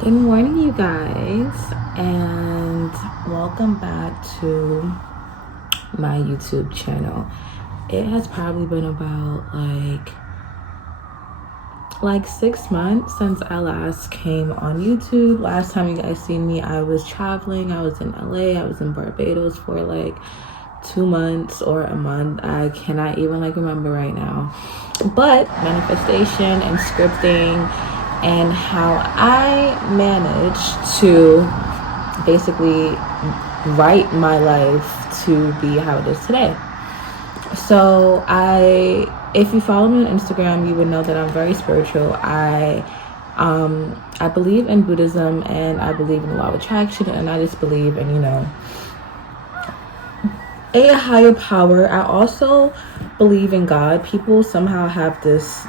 Good morning, you guys, and welcome back to my YouTube channel. It has probably been about like 6 months since I last came on YouTube. Last time you guys seen me, I was traveling. I was in LA. I was in Barbados for like 2 months or a month. I cannot even remember right now. But manifestation and scripting and how I managed to basically write my life to be how it is today. So if you follow me on Instagram, you would know that I'm very spiritual. I believe in Buddhism, and I believe in the law of attraction, and I just believe in, a higher power. I also believe in God. People somehow have this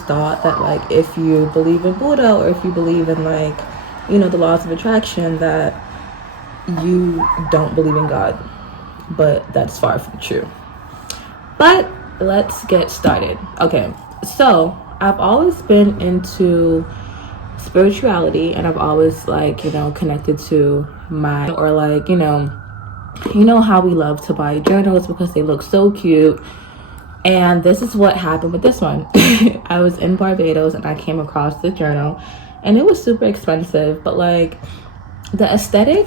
thought that if you believe in Buddha, or if you believe in the laws of attraction, that you don't believe in God. But that's far from true. But let's get started. Okay, so I've always been into spirituality, and I've always connected to my, or how we love to buy journals because they look so cute. And this is what happened with this one. I was in Barbados and I came across the journal, and it was super expensive, but the aesthetic,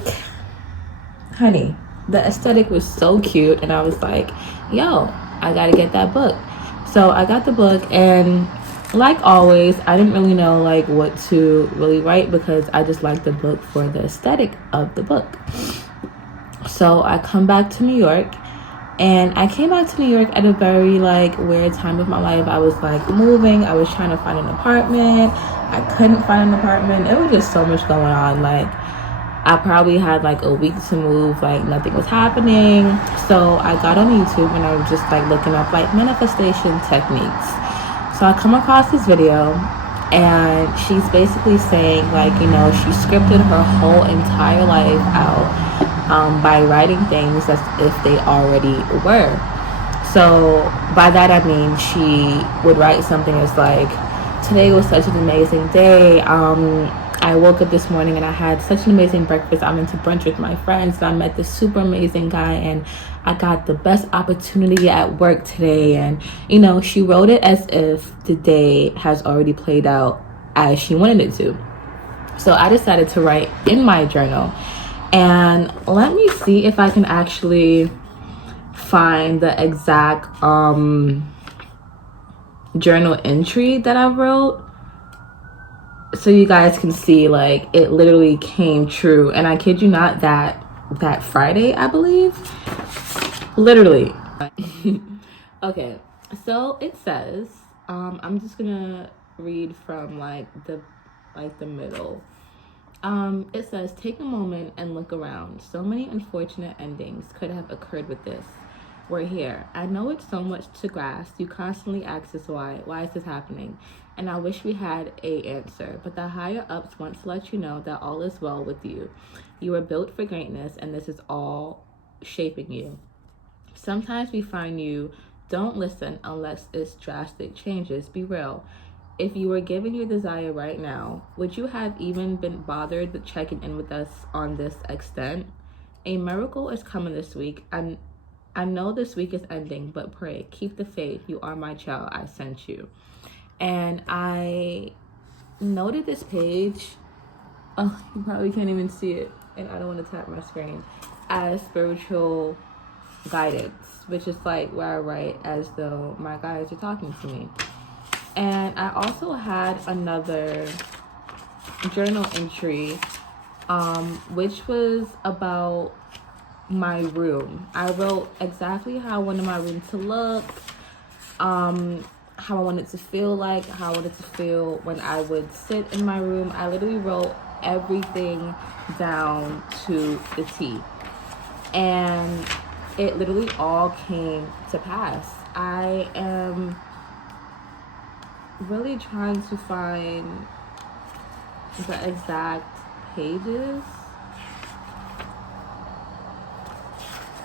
honey, the aesthetic was so cute, and I was like, yo, I gotta get that book. So I got the book, and like always, I didn't really know what to really write because I just liked the book for the aesthetic of the book. So I come back to New York, and I came back to New York at a very weird time of my life. I was moving. I was trying to find an apartment. I couldn't find an apartment. It was just so much going on. I probably had a week to move. Nothing was happening. So I got on YouTube, and I was just looking up manifestation techniques. So I come across this video, and she's basically saying she scripted her whole entire life out by writing things as if they already were. So by that I mean she would write something as today was such an amazing day. I woke up this morning and I had such an amazing breakfast. I went to brunch with my friends, and I met this super amazing guy, and I got the best opportunity at work today. And she wrote it as if the day has already played out as she wanted it to. So I decided to write in my journal. And let me see if I can actually find the exact journal entry that I wrote, so you guys can see it literally came true. And I kid you not, that Friday, I believe, literally. Okay, so it says, I'm just gonna read from the middle. It says, take a moment and look around. So many unfortunate endings could have occurred with this. We're here. I know it's so much to grasp. You constantly ask us why. Why is this happening? And I wish we had a answer. But the higher ups want to let you know that all is well with you. You are built for greatness, and this is all shaping you. Sometimes we find you don't listen unless it's drastic changes. Be real. If you were given your desire right now, would you have even been bothered with checking in with us on this extent? A miracle is coming this week. I know this week is ending, but pray. Keep the faith. You are my child. I sent you. And I noted this page. Oh, you probably can't even see it, and I don't want to tap my screen. As spiritual guidance, which is where I write as though my guides are talking to me. And I also had another journal entry, which was about my room. I wrote exactly how I wanted my room to look, how I wanted to feel how I wanted to feel when I would sit in my room. I literally wrote everything down to the T. And it literally all came to pass. I am really trying to find the exact pages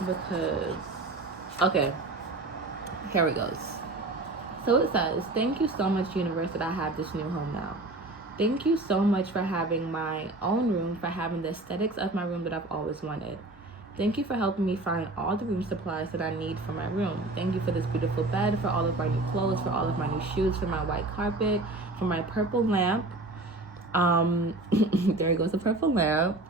because, okay, here it goes. So it says, thank you so much, universe, that I have this new home now. Thank you so much for having my own room, for having the aesthetics of my room that I've always wanted. Thank you for helping me find all the room supplies that I need for my room. Thank you for this beautiful bed, for all of my new clothes, for all of my new shoes, for my white carpet, for my purple lamp. There goes the purple lamp.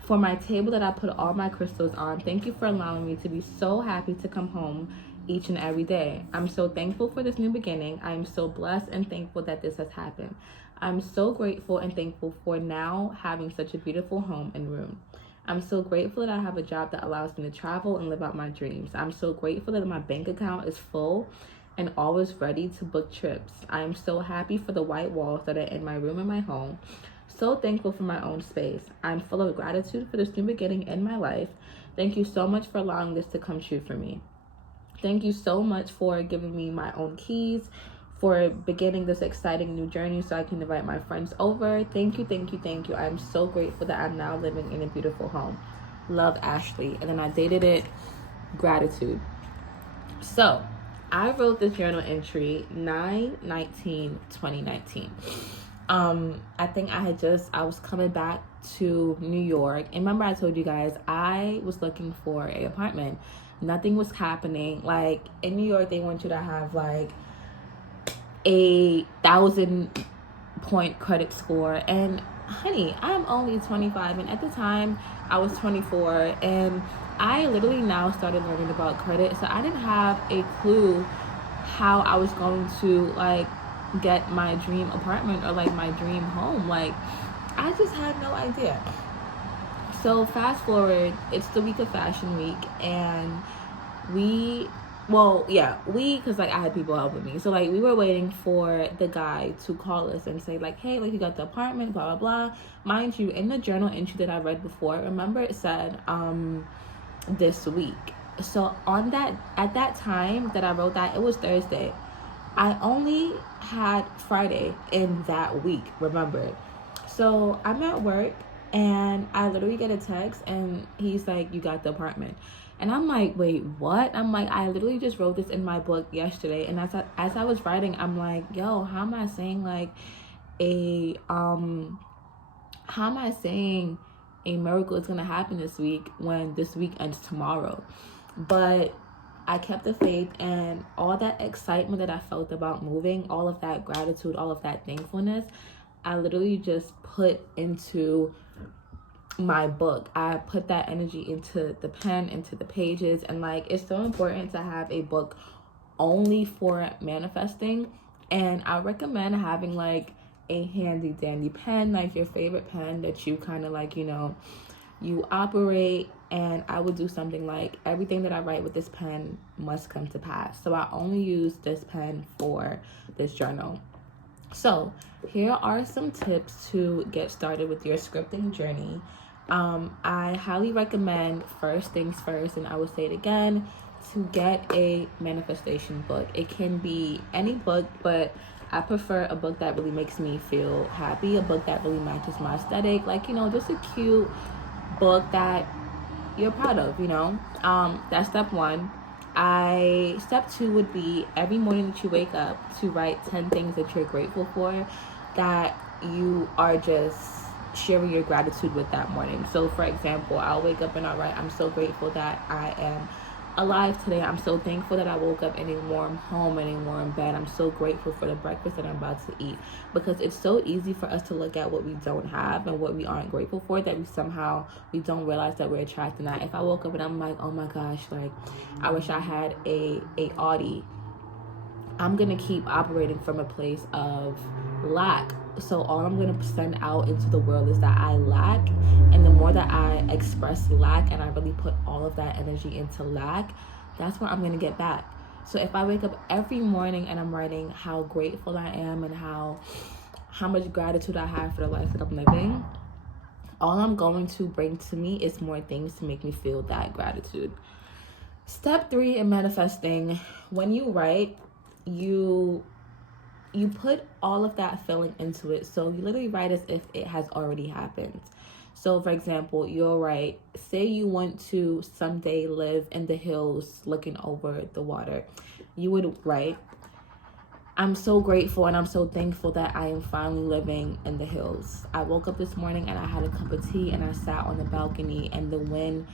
For my table that I put all my crystals on. Thank you for allowing me to be so happy to come home each and every day. I'm so thankful for this new beginning. I am so blessed and thankful that this has happened. I'm so grateful and thankful for now having such a beautiful home and room. I'm so grateful that I have a job that allows me to travel and live out my dreams. I'm so grateful that my bank account is full and always ready to book trips. I am so happy for the white walls that are in my room and my home. So thankful for my own space. I'm full of gratitude for this new beginning in my life. Thank you so much for allowing this to come true for me. Thank you so much for giving me my own keys, for beginning this exciting new journey so I can invite my friends over. Thank you, thank you, thank you. I'm so grateful that I'm now living in a beautiful home. Love, Ashley. And then I dated it, gratitude. So I wrote this journal entry 9/19/2019. I think I was coming back to New York. And remember I told you guys I was looking for an apartment. Nothing was happening. Like in New York, they want you to have like a 1,000-point credit score. And honey, I'm only 25. And at the time I was 24. And I literally now started learning about credit. So I didn't have a clue how I was going to like get my dream apartment or like my dream home. Like I just had no idea. So fast forward, it's the week of Fashion Week, and because like I had people helping me. So like we were waiting for the guy to call us and say like, hey, like you got the apartment, blah blah blah. Mind you, in the journal entry that I read before, remember it said this week. So at that time that I wrote that, it was Thursday. I only had Friday in that week, remember. So I'm at work and I literally get a text and he's like, you got the apartment. And I'm like, wait, what? I'm like, I literally just wrote this in my book yesterday. And as I was writing, I'm like, yo, how am I saying a miracle is gonna happen this week when this week ends tomorrow? But I kept the faith, and all that excitement that I felt about moving, all of that gratitude, all of that thankfulness, I literally just put into my book. I put that energy into the pen, into the pages. And like, it's so important to have a book only for manifesting. And I recommend having like a handy dandy pen, like your favorite pen that you kind of like, you operate. And I would do something like, everything that I write with this pen must come to pass. So I only use this pen for this journal. So here are some tips to get started with your scripting journey. I highly recommend, first things first, and I will say it again, to get a manifestation book. It can be any book, but I prefer a book that really makes me feel happy, a book that really matches my aesthetic, like, just a cute book that you're proud of, That's step one. Step two would be, every morning that you wake up, to write 10 things that you're grateful for, that you are just sharing your gratitude with that morning. So for example, I'll wake up and I'll write, I'm so grateful that I am alive today. I'm so thankful that I woke up in a warm home and a warm bed. I'm so grateful for the breakfast that I'm about to eat. Because it's so easy for us to look at what we don't have and what we aren't grateful for, that we don't realize that we're attracting that. If I woke up and I'm like, oh my gosh, like I wish I had a Audi, I'm gonna keep operating from a place of lack. So all I'm gonna send out into the world is that I lack. And the more that I express lack and I really put all of that energy into lack, that's what I'm gonna get back. So if I wake up every morning and I'm writing how grateful I am and how much gratitude I have for the life that I'm living, all I'm going to bring to me is more things to make me feel that gratitude. Step 3 in manifesting, when you write, you put all of that feeling into it. So you literally write as if it has already happened. So for example, you'll write, say you want to someday live in the hills looking over the water. You would write, I'm so grateful and I'm so thankful that I am finally living in the hills. I woke up this morning and I had a cup of tea and I sat on the balcony and the wind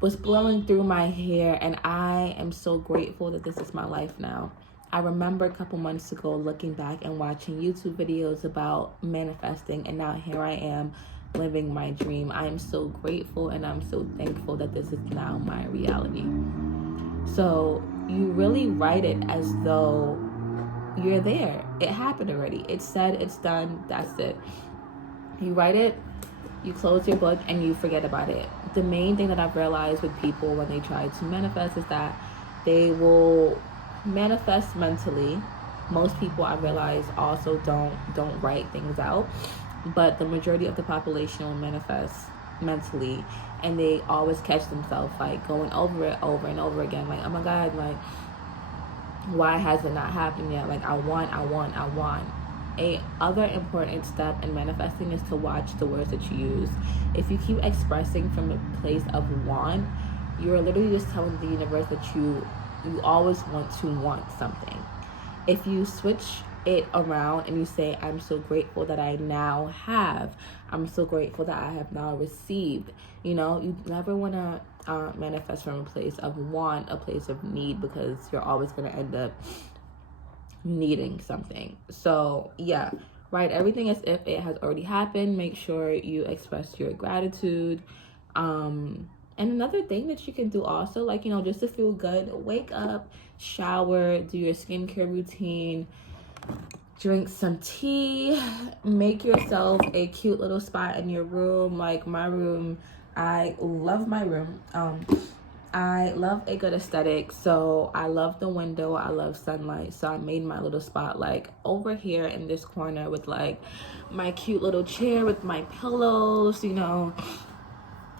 was blowing through my hair, and I am so grateful that this is my life now. I remember a couple months ago looking back and watching YouTube videos about manifesting, and now here I am living my dream. I am so grateful and I'm so thankful that this is now my reality. So you really write it as though you're there. It happened already. It's said, it's done, that's it. You write it, you close your book, and you forget about it. The main thing that I've realized with people when they try to manifest is that they will manifest mentally. Most people, I realize, also don't write things out, but the majority of the population will manifest mentally, and they always catch themselves like going over it over and over again, like, oh my god, like, why has it not happened yet? Like, I want. A other important step in manifesting is to watch the words that you use. If you keep expressing from a place of want, you're literally just telling the universe that you always want to want something. If you switch it around and you say, I'm so grateful that I now have, I'm so grateful that I have now received, you never want to manifest from a place of want, a place of need, because you're always going to end up needing something. So yeah, write everything as if it has already happened. Make sure you express your gratitude. And another thing that you can do also, like, just to feel good, wake up, shower, do your skincare routine, drink some tea, make yourself a cute little spot in your room. Like my room, I love my room. I love a good aesthetic, so I love the window, I love sunlight, so I made my little spot like over here in this corner with like my cute little chair with my pillows,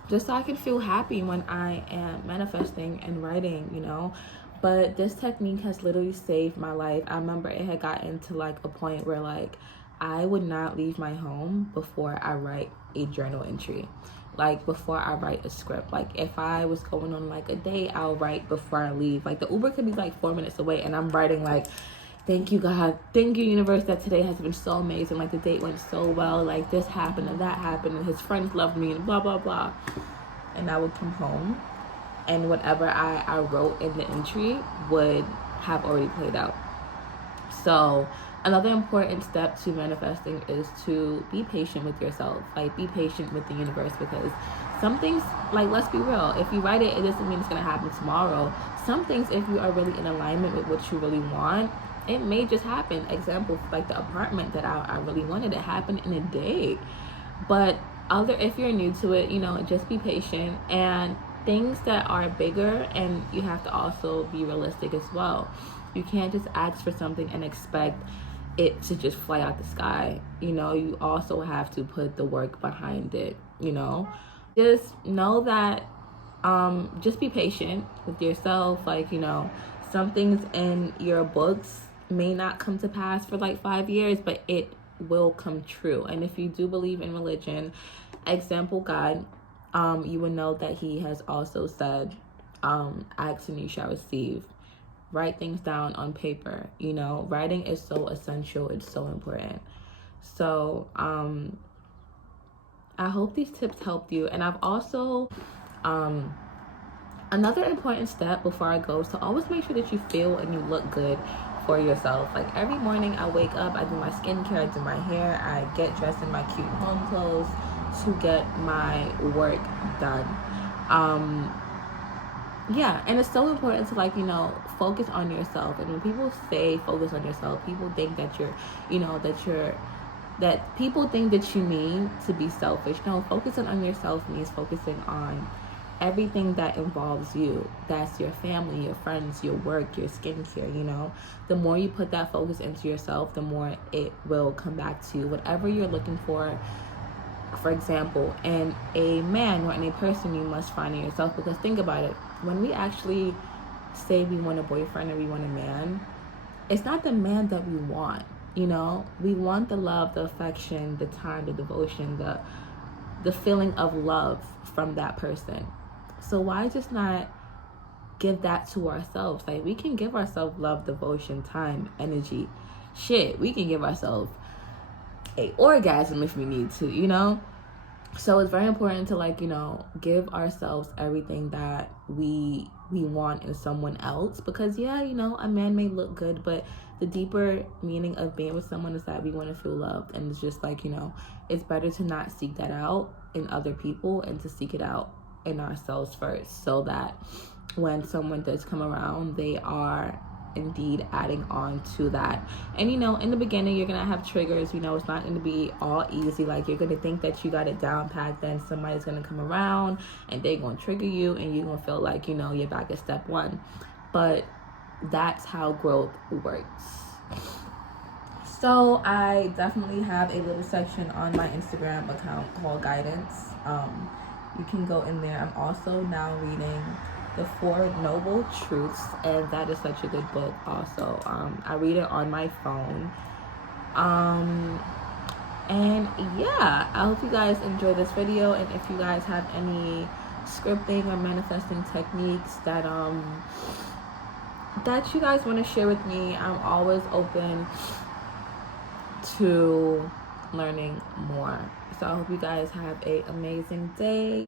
just so I can feel happy when I am manifesting and writing, But this technique has literally saved my life. I remember it had gotten to like a point where like I would not leave my home before I write a journal entry. Like before I write a script. Like if I was going on like a date, I'll write before I leave. Like the Uber could be like 4 minutes away and I'm writing like, thank you God, thank you universe that today has been so amazing. Like the date went so well. Like this happened and that happened and his friends loved me and blah blah blah. And I would come home and whatever I wrote in the entry would have already played out. So another important step to manifesting is to be patient with yourself. Like be patient with the universe, because some things, like let's be real, if you write it, it doesn't mean it's going to happen tomorrow. Some things, if you are really in alignment with what you really want, it may just happen. Example, like the apartment that I really wanted, it happened in a day. But if you're new to it, just be patient. And things that are bigger, and you have to also be realistic as well. You can't just ask for something and expect it to just fly out the sky. You also have to put the work behind it. Just know that just be patient with yourself. Like, some things in your books may not come to pass for like 5 years, but it will come true. And if you do believe in religion, example God, you will know that he has also said, ask and you shall receive. Write things down on paper. Writing is so essential. It's so important. So I hope these tips helped you. And I've also another important step before I go is to always make sure that you feel and you look good for yourself. Like every morning I wake up, I do my skincare, I do my hair, I get dressed in my cute home clothes to get my work done. Yeah, and it's so important to focus on yourself. And when people say focus on yourself, people think that that people think that you mean to be selfish. No, focusing on yourself means focusing on everything that involves you. That's your family, your friends, your work, your skincare. The more you put that focus into yourself, the more it will come back to you. Whatever you're looking for example, in a man or in a person, you must find in yourself. Because think about it, when we actually say we want a boyfriend or we want a man, it's not the man that we want. We want the love, the affection, the time, the devotion, the feeling of love from that person. So why just not give that to ourselves. Like, we can give ourselves love, devotion, time, energy. Shit, we can give ourselves a orgasm if we need to, you know? So it's very important to, like, you know, give ourselves everything that we want in someone else, because yeah, you know, a man may look good, but the deeper meaning of being with someone is that we want to feel loved. And it's just like, you know, it's better to not seek that out in other people and to seek it out in ourselves first, so that when someone does come around, they are indeed adding on to that. And you know, in the beginning, you're gonna have triggers. You know, it's not gonna be all easy. Like, you're gonna think that you got it down packed, then somebody's gonna come around and they're gonna trigger you, and you're gonna feel like, you know, you're back at step one. But that's how growth works. So I definitely have a little section on my Instagram account called Guidance. You can go in there. I'm also now reading The Four Noble Truths, and that is such a good book also. I read it on my phone. And yeah, I hope you guys enjoy this video, and if you guys have any scripting or manifesting techniques that you guys want to share with me, I'm always open to learning more. So I hope you guys have an amazing day.